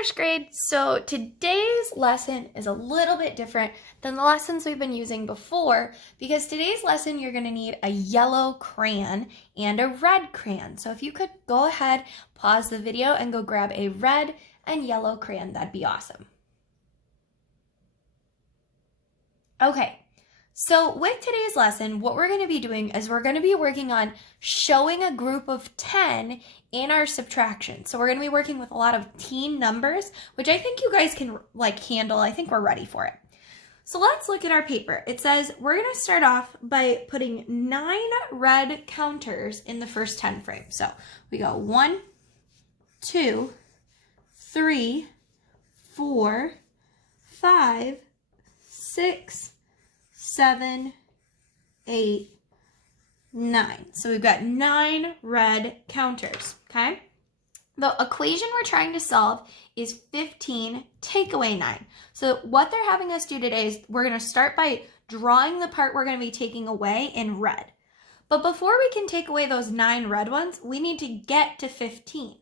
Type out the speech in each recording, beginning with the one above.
first grade. So today's lesson is a little bit different than the lessons we've been using before because today's lesson you're going to need a yellow crayon and a red crayon. So if you could go ahead, pause the video and go grab a red and yellow crayon, that'd be awesome. Okay. So with today's lesson, what we're going to be doing is we're going to be working on showing a group of 10 in our subtraction. So we're going to be working with a lot of teen numbers, which I think you guys can handle. I think we're ready for it. So let's look at our paper. It says we're going to start off by putting 9 red counters in the first 10 frames. So we go 1, 2, 3, 4, 5, 6, 7, 8, 9. So we've got 9 red counters, okay? The equation we're trying to solve is 15 take away 9. So what they're having us do today is we're going to start by drawing the part we're going to be taking away in red. But before we can take away those 9 red ones, we need to get to 15.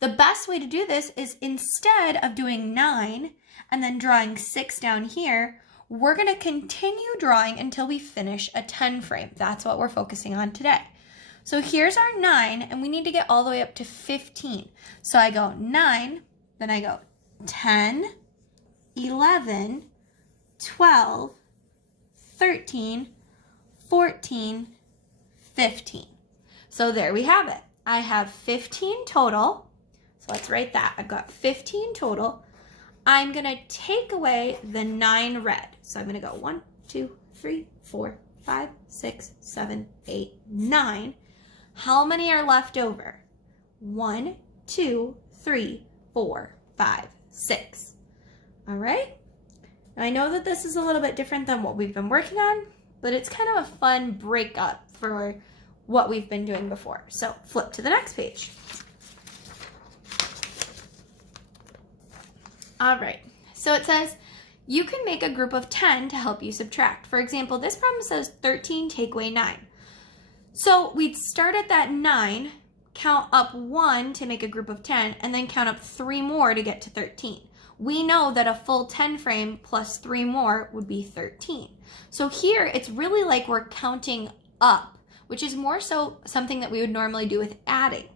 The best way to do this is instead of doing 9 and then drawing 6 down here, we're going to continue drawing until we finish a 10 frame. That's what we're focusing on today. So here's our 9, and we need to get all the way up to 15. So I go 9, then I go 10, 11, 12, 13, 14, 15. So there we have it. I have 15 total. So let's write that. I've got 15 total. I'm going to take away the 9 red. So I'm going to go 1, 2, 3, 4, 5, 6, 7, 8, 9. How many are left over? 1, 2, 3, 4, 5, 6. All right. Now I know that this is a little bit different than what we've been working on, but it's kind of a fun breakup for what we've been doing before. So flip to the next page. All right, so it says you can make a group of 10 to help you subtract. For example, this problem says 13 take away 9. So we'd start at that 9, count up 1 to make a group of 10, and then count up 3 more to get to 13. We know that a full 10 frame plus 3 more would be 13. So here it's really like we're counting up, which is more so something that we would normally do with adding.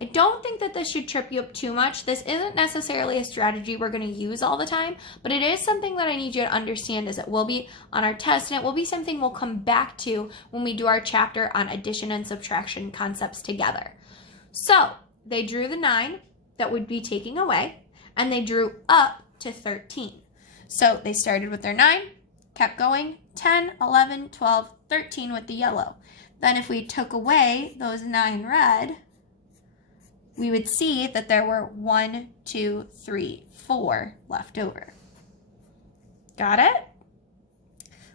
I don't think that this should trip you up too much. This isn't necessarily a strategy we're going to use all the time, but it is something that I need you to understand as it will be on our test, and it will be something we'll come back to when we do our chapter on addition and subtraction concepts together. So they drew the 9 that would be taking away, and they drew up to 13. So they started with their 9, kept going, 10, 11, 12, 13 with the yellow. Then if we took away those 9 red, we would see that there were 1, 2, 3, 4 left over. Got it?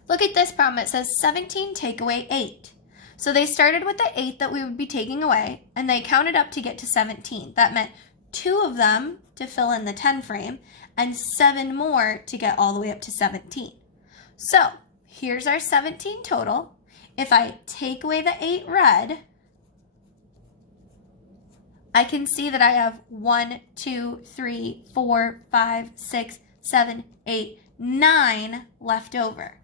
Look at this problem. It says 17 take away 8. So they started with the 8 that we would be taking away, and they counted up to get to 17. That meant 2 of them to fill in the 10 frame, and 7 more to get all the way up to 17. So here's our 17 total. If I take away the 8 red, I can see that I have 1, 2, 3, 4, 5, 6, 7, 8, 9 left over.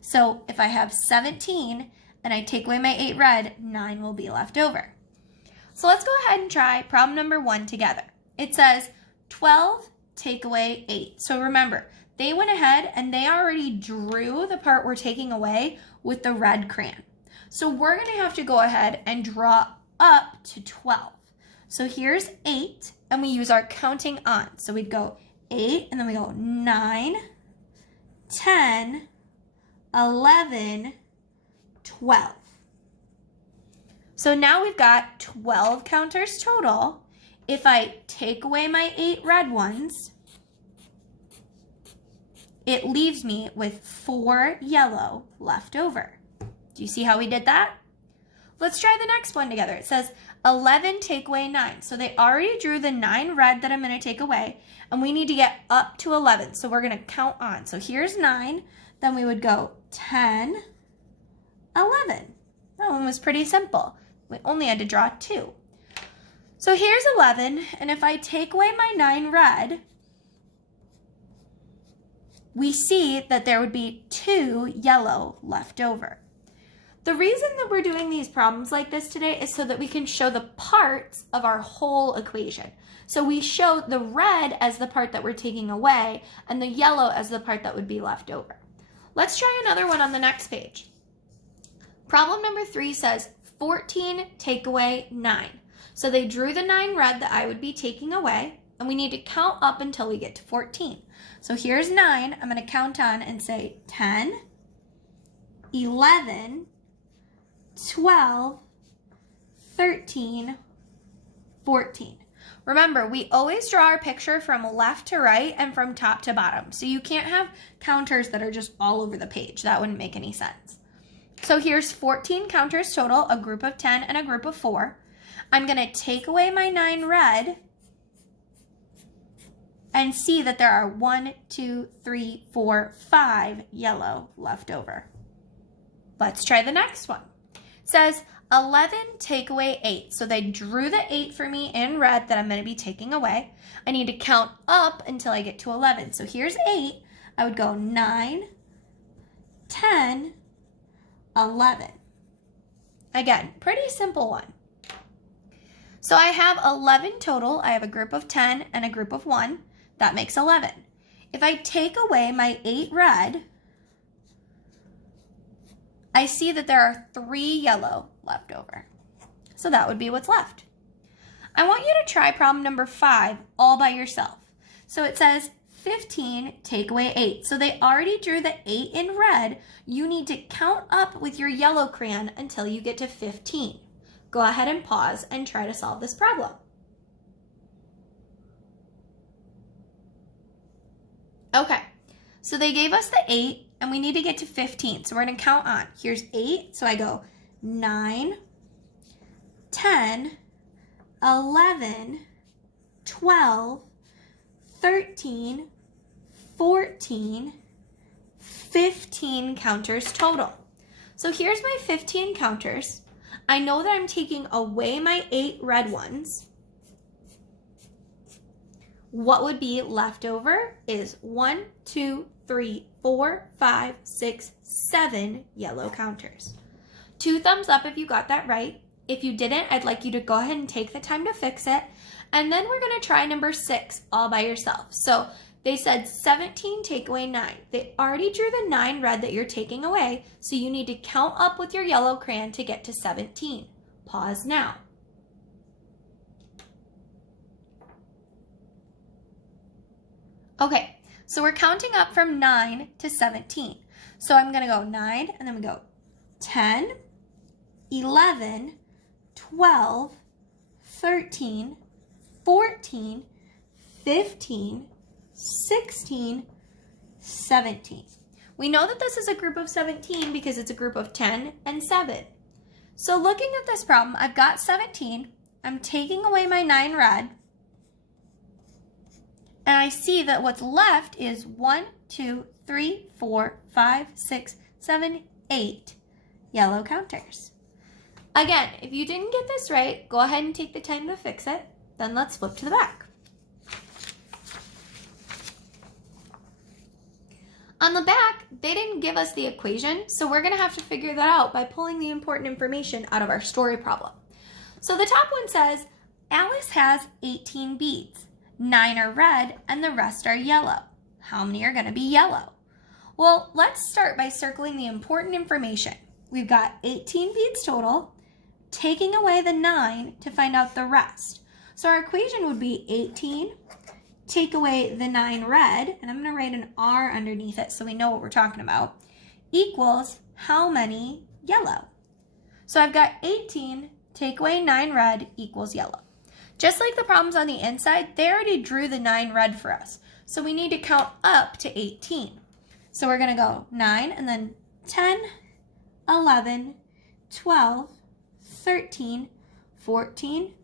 So if I have 17 and I take away my 8 red, 9 will be left over. So let's go ahead and try problem number 1 together. It says 12 take away 8. So remember, they went ahead and they already drew the part we're taking away with the red crayon. So we're going to have to go ahead and draw up to 12. So here's 8, and we use our counting on. So we'd go 8, and then we go 9, 10, 11, 12. So now we've got 12 counters total. If I take away my 8 red ones, it leaves me with 4 yellow left over. Do you see how we did that? Let's try the next one together. It says 11 take away 9. So they already drew the 9 red that I'm going to take away, and we need to get up to 11. So we're going to count on. So here's 9. Then we would go 10, 11. That one was pretty simple. We only had to draw 2. So here's 11, and if I take away my 9 red, we see that there would be 2 yellow left over. The reason that we're doing these problems like this today is so that we can show the parts of our whole equation. So we show the red as the part that we're taking away and the yellow as the part that would be left over. Let's try another one on the next page. Problem number 3 says 14 take away 9. So they drew the 9 red that I would be taking away, and we need to count up until we get to 14. So here's 9. I'm going to count on and say 10, 11, 12, 13, 14. Remember, we always draw our picture from left to right and from top to bottom. So you can't have counters that are just all over the page. That wouldn't make any sense. So here's 14 counters total, a group of 10 and a group of 4. I'm going to take away my 9 red and see that there are 1, 2, 3, 4, 5 yellow left over. Let's try the next one. It says 11 take away 8. So they drew the 8 for me in red that I'm going to be taking away. I need to count up until I get to 11. So here's 8. I would go 9, 10, 11. Again, pretty simple one. So I have 11 total. I have a group of 10 and a group of 1. That makes 11. If I take away my 8 red, I see that there are 3 yellow left over. So that would be what's left. I want you to try problem number 5 all by yourself. So it says 15 take away 8. So they already drew the 8 in red. You need to count up with your yellow crayon until you get to 15. Go ahead and pause and try to solve this problem. Okay, so they gave us the 8 and we need to get to 15. So we're going to count on. Here's 8. So I go 9, 10, 11, 12, 13, 14, 15 counters total. So here's my 15 counters. I know that I'm taking away my 8 red ones. What would be left over is 1, 2, 3, 4, 5, 6, 7 yellow counters. 2 thumbs up if you got that right. If you didn't, I'd like you to go ahead and take the time to fix it. And then we're going to try number 6 all by yourself. So they said 17 take away 9. They already drew the 9 red that you're taking away, so you need to count up with your yellow crayon to get to 17. Pause now. Okay, so we're counting up from 9 to 17. So I'm going to go 9, and then we go 10, 11, 12, 13, 14, 15, 16, 17. We know that this is a group of 17 because it's a group of 10 and 7. So looking at this problem, I've got 17. I'm taking away my 9 red. And I see that what's left is 1, 2, 3, 4, 5, 6, 7, 8 yellow counters. Again, if you didn't get this right, go ahead and take the time to fix it. Then let's flip to the back. On the back, they didn't give us the equation, so we're going to have to figure that out by pulling the important information out of our story problem. So the top one says, Alice has 18 beads. 9 are red and the rest are yellow. How many are going to be yellow? Well, let's start by circling the important information. We've got 18 beads total, taking away the 9 to find out the rest. So our equation would be 18, take away the 9 red, and I'm going to write an R underneath it so we know what we're talking about, equals how many yellow? So I've got 18, take away 9 red equals yellow. Just like the problems on the inside, they already drew the 9 red for us. So we need to count up to 18. So we're going to go 9 and then 10, 11, 12, 13, 14,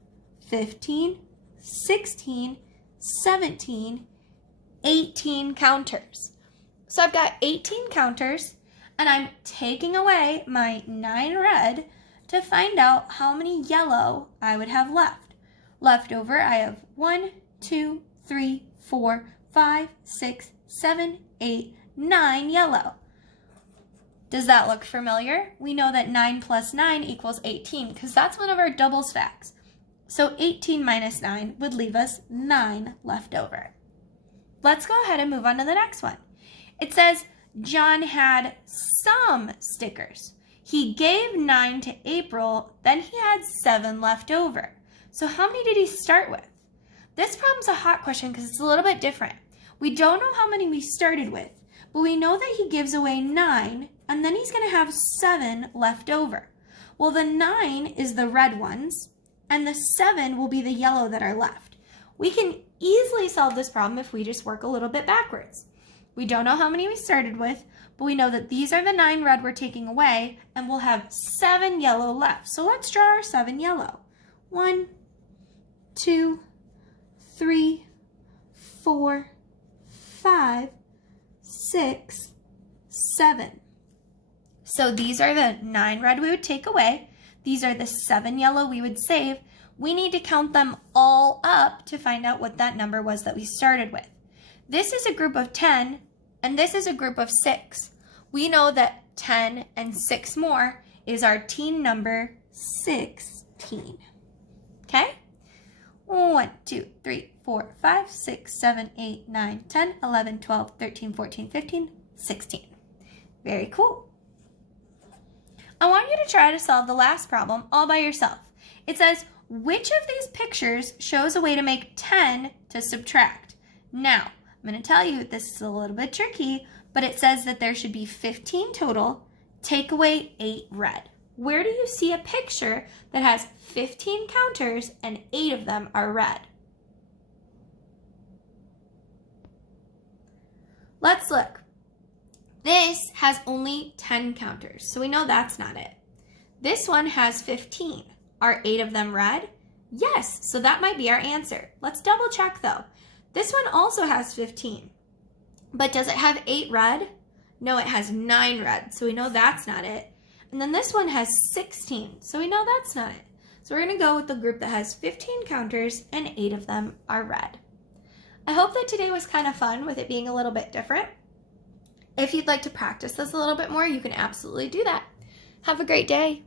15, 16, 17, 18 counters. So I've got 18 counters and I'm taking away my 9 red to find out how many yellow I would have left. Left over, I have 1, 2, 3, 4, 5, 6, 7, 8, 9 yellow. Does that look familiar? We know that 9 plus 9 equals 18 because that's one of our double stacks. So 18 minus 9 would leave us 9 left over. Let's go ahead and move on to the next one. It says John had some stickers. He gave 9 to April, then he had 7 left over. So how many did he start with? This problem's a hot question because it's a little bit different. We don't know how many we started with, but we know that he gives away 9, and then he's going to have 7 left over. Well, the 9 is the red ones, and the 7 will be the yellow that are left. We can easily solve this problem if we just work a little bit backwards. We don't know how many we started with, but we know that these are the 9 red we're taking away, and we'll have 7 yellow left. So let's draw our 7 yellow. 1, 2, 3, 4, 5, 6, 7. So these are the 9 red we would take away. These are the 7 yellow we would save. We need to count them all up to find out what that number was that we started with. This is a group of 10, and this is a group of 6. We know that 10 and 6 more is our teen number 16. Okay? 1, 2, 3, 4, 5, 6, 7, 8, 9, 10, 11, 12, 13, 14, 15, 16. Very cool. I want you to try to solve the last problem all by yourself. It says, which of these pictures shows a way to make 10 to subtract? Now, I'm going to tell you this is a little bit tricky, but it says that there should be 15 total, take away 8 red. Where do you see a picture that has 15 counters and 8 of them are red? Let's look. This has only 10 counters, so we know that's not it. This one has 15. Are 8 of them red? Yes, so that might be our answer. Let's double check though. This one also has 15, but does it have 8 red? No, it has 9 red, so we know that's not it. And then this one has 16, so we know that's not it. So we're going to go with the group that has 15 counters and 8 of them are red. I hope that today was kind of fun with it being a little bit different. If you'd like to practice this a little bit more, you can absolutely do that. Have a great day.